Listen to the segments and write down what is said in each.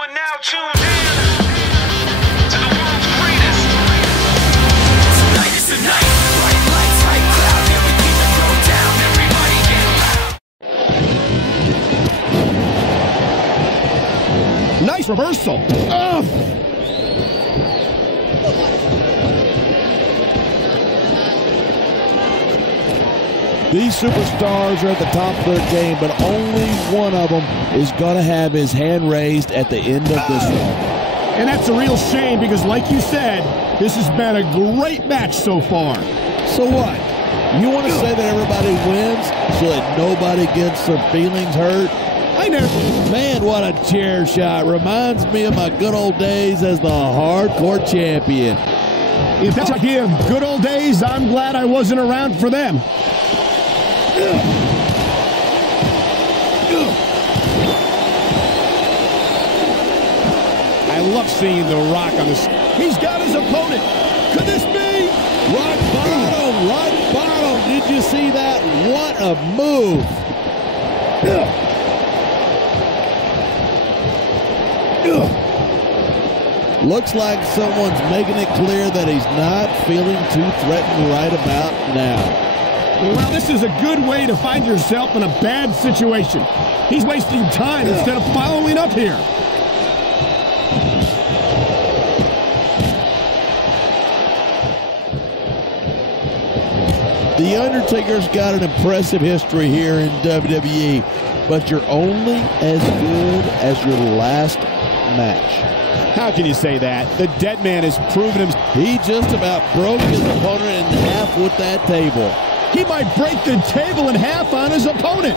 are now tuned in to the world's greatest. Tonight is the night. Bright lights, hype crowd. Here we keep the throw down. Everybody get loud. Nice reversal. Oh. These superstars are at the top of their game, but only one of them is going to have his hand raised at the end of this one. And that's a real shame because, like you said, this has been a great match so far. So what? You want to say that everybody wins so that nobody gets their feelings hurt? I never. Man, what a chair shot. Reminds me of my good old days as the hardcore champion. If that's like the good old days, I'm glad I wasn't around for them. I love seeing The Rock on this. He's got his opponent. Could this be? Rock bottom, rock bottom. Did you see that? What a move. Looks like someone's making it clear that he's not feeling too threatened right about now. Well, this is a good way to find yourself in a bad situation. He's wasting time instead of following up here. The Undertaker's got an impressive history here in WWE, but you're only as good as your last match. How can you say that? The dead man has proven himself. He just about broke his opponent in half with that table. He might break the table in half on his opponent.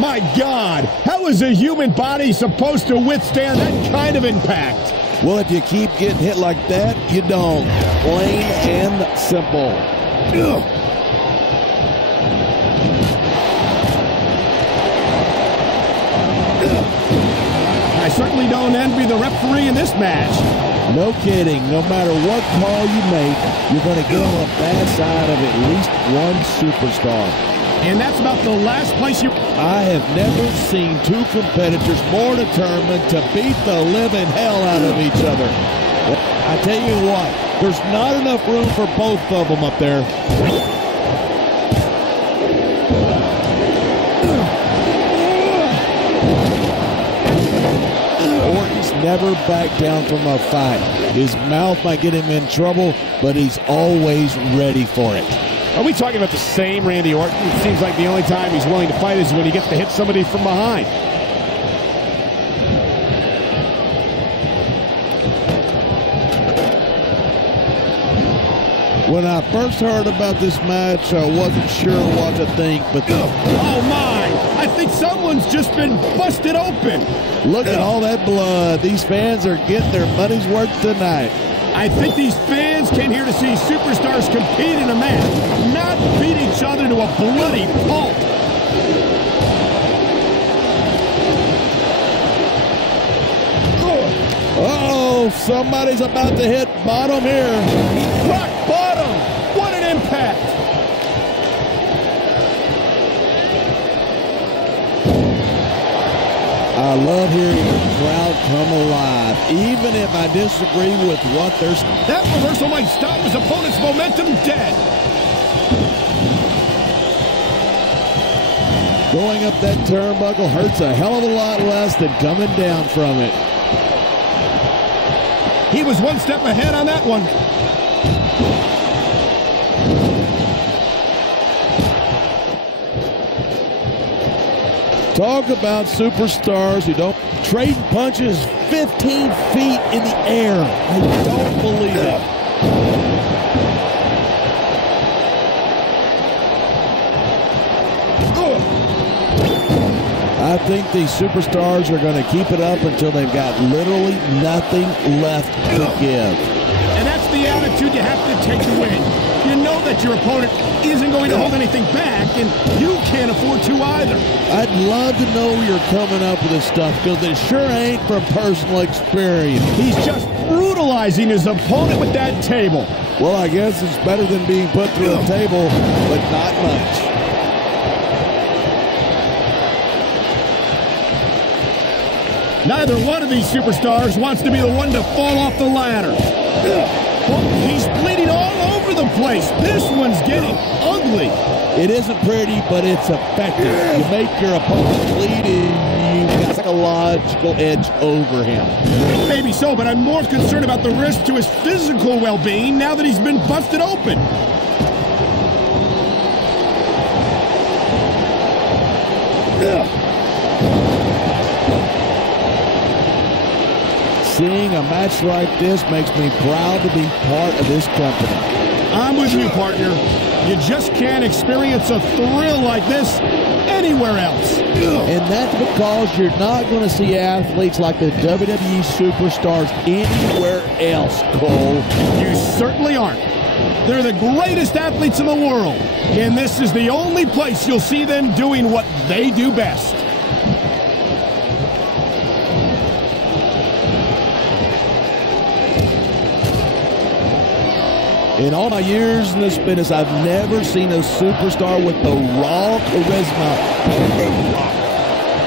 My God, how is a human body supposed to withstand that kind of impact? Well, if you keep getting hit like that, you don't. Plain and simple. I certainly don't envy the referee in this match. No kidding. No matter what call you make, you're going to get on the bad side of at least one superstar. And that's about the last place you... I have never seen two competitors more determined to beat the living hell out of each other. I tell you what, there's not enough room for both of them up there. Orton's never backed down from a fight. His mouth might get him in trouble, but he's always ready for it. Are we talking about the same Randy Orton? It seems like the only time he's willing to fight is when he gets to hit somebody from behind. When I first heard about this match, I wasn't sure what to think, but... Oh, my! I think someone's just been busted open. Look at all that blood. These fans are getting their money's worth tonight. I think these fans came here to see superstars compete in a match, not beat each other to a bloody pulp. Uh-oh, somebody's about to hit bottom here. Rock bottom! What an impact! I love hearing the crowd come alive, even if I disagree with what they're saying. That reversal might stop his opponent's momentum dead. Going up that turnbuckle hurts a hell of a lot less than coming down from it. He was one step ahead on that one. Talk about superstars who don't trade punches 15 feet in the air. I don't believe it. I think these superstars are going to keep it up until they've got literally nothing left to give. And that's the attitude you have to take to win. You know that your opponent isn't going to hold anything back, and you can't afford to either. I'd love to know where you're coming up with this stuff, because it sure ain't from personal experience. He's just brutalizing his opponent with that table. Well, I guess it's better than being put through a table, but not much. Neither one of these superstars wants to be the one to fall off the ladder. Oh, he's bleeding all over the place. This one's getting ugly. It isn't pretty, but it's effective. You make your opponent bleed, and you've got a psychological edge over him. Maybe so, but I'm more concerned about the risk to his physical well-being now that he's been busted open. Seeing a match like this makes me proud to be part of this company. I'm with you, partner. You just can't experience a thrill like this anywhere else. And that's because you're not going to see athletes like the WWE superstars anywhere else, Cole. You certainly aren't. They're the greatest athletes in the world, and this is the only place you'll see them doing what they do best. In all my years in this business, I've never seen a superstar with the raw charisma.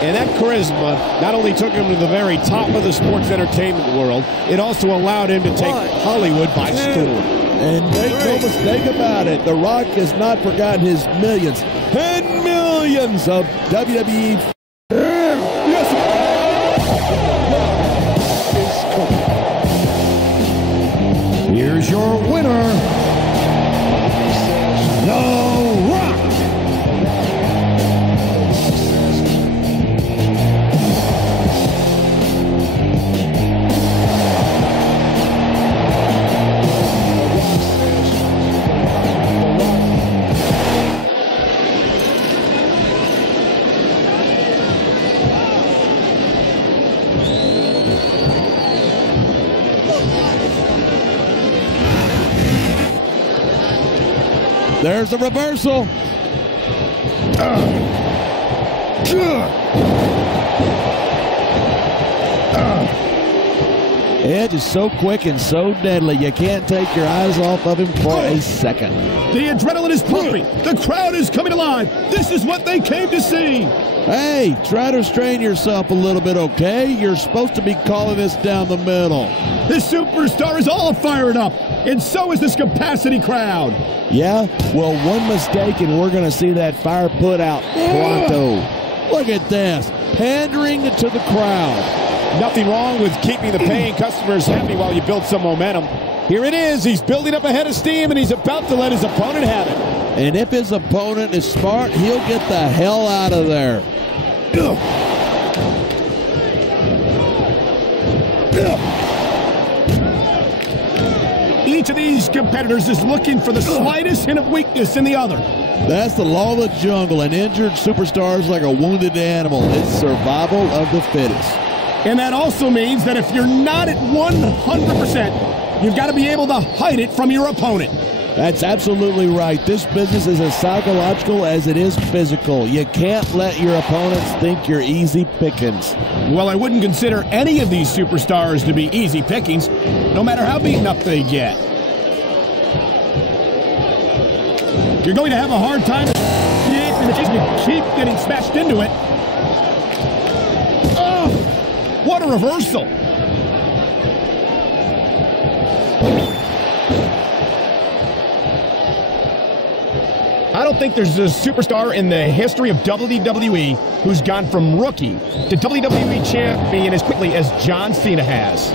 And that charisma not only took him to the very top of the sports entertainment world, it also allowed him to take Hollywood by storm. And make no mistake about it, The Rock has not forgotten his millions and millions of WWE. Here's your winner, The Rock. There's the reversal. Edge is so quick and so deadly, you can't take your eyes off of him for a second. The adrenaline is pumping. The crowd is coming alive. This is what they came to see. Hey, try to restrain yourself a little bit, okay? You're supposed to be calling this down the middle. This superstar is all fired up, and so is this capacity crowd. Yeah? Well, one mistake and we're going to see that fire put out pronto. Look at this. Pandering to the crowd. Nothing wrong with keeping the paying customers happy while you build some momentum. Here it is. He's building up a head of steam, and he's about to let his opponent have it. And if his opponent is smart, he'll get the hell out of there. Each of these competitors is looking for the slightest hint of weakness in the other. That's the law of the jungle. An injured superstar is like a wounded animal. It's survival of the fittest. And that also means that if you're not at 100%, you've got to be able to hide it from your opponent. That's absolutely right. This business is as psychological as it is physical. You can't let your opponents think you're easy pickings. Well, I wouldn't consider any of these superstars to be easy pickings, no matter how beaten up they get. You're going to have a hard time if you keep getting smashed into it. Oh, what a reversal. I don't think there's a superstar in the history of WWE who's gone from rookie to WWE champion as quickly as John Cena has.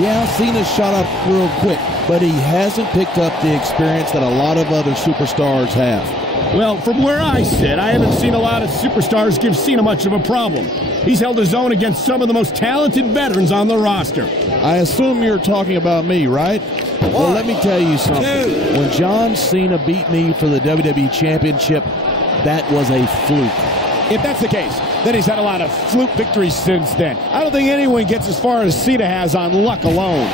Yeah, Cena shot up real quick, but he hasn't picked up the experience that a lot of other superstars have. Well, from where I sit, I haven't seen a lot of superstars give Cena much of a problem. He's held his own against some of the most talented veterans on the roster. I assume you're talking about me, right? Well, let me tell you something. When John Cena beat me for the WWE Championship, that was a fluke. If that's the case, then he's had a lot of fluke victories since then. I don't think anyone gets as far as Cena has on luck alone.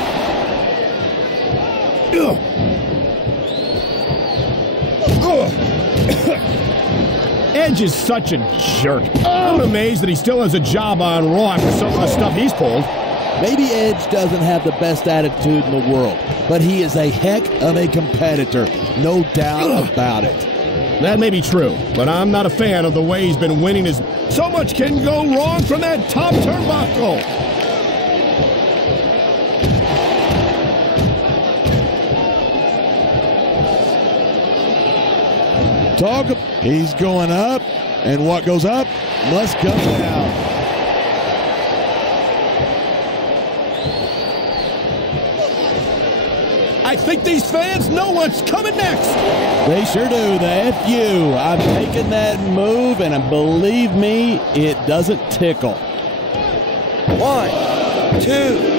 Edge is such a jerk. I'm amazed that he still has a job on Raw after some of the stuff he's pulled. Maybe Edge doesn't have the best attitude in the world, but he is a heck of a competitor, no doubt about it. That may be true, but I'm not a fan of the way he's been winning his... So much can go wrong from that top turnbuckle. He's going up, and what goes up must come down. I think these fans know what's coming next. They sure do. The FU. I've taken that move, and believe me, it doesn't tickle. 1, 2.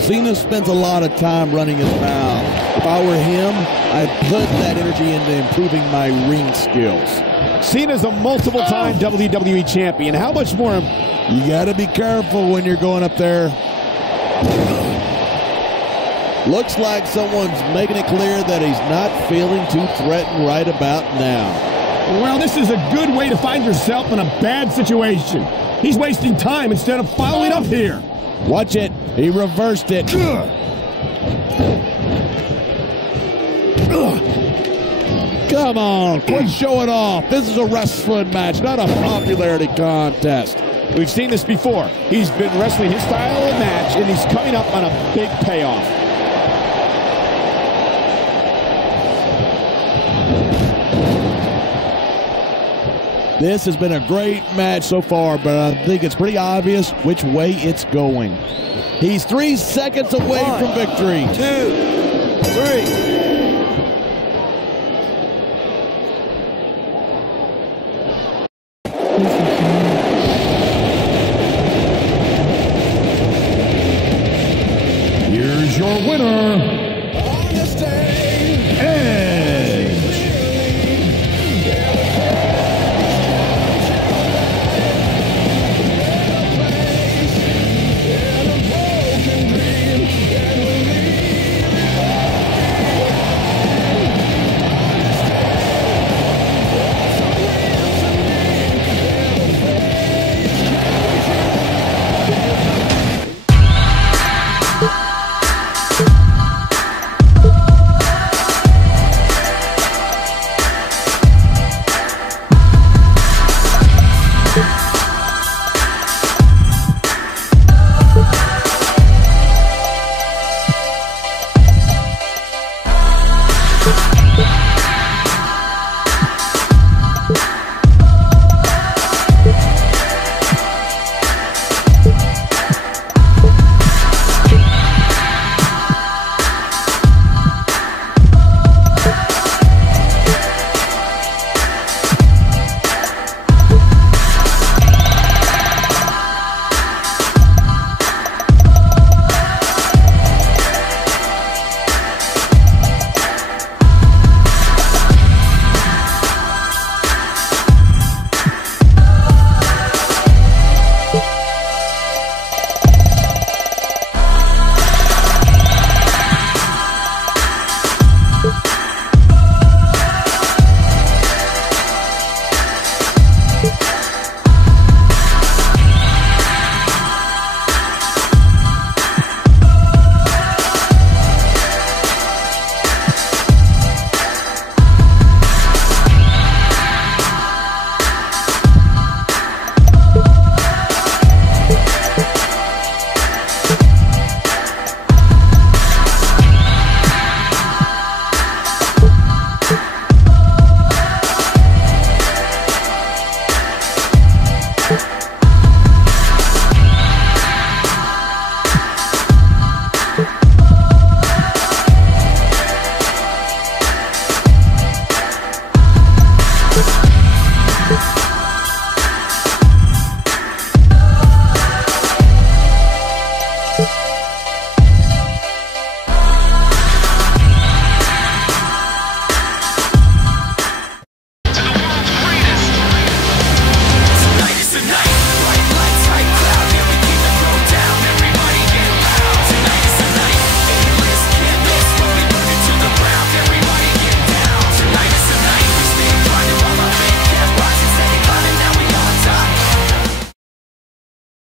Cena spends a lot of time running his mouth. If I were him, I'd put that energy into improving my ring skills. Cena's a multiple-time WWE champion. How much more? You got to be careful when you're going up there. Looks like someone's making it clear that he's not feeling too threatened right about now. Well, this is a good way to find yourself in a bad situation. He's wasting time instead of following up here. Watch it. He reversed it. Come on, quit showing off. This is a wrestling match, not a popularity contest. We've seen this before. He's been wrestling his style of match, and he's coming up on a big payoff. This has been a great match so far, but I think it's pretty obvious which way it's going. He's 3 seconds away from victory. 2, 3.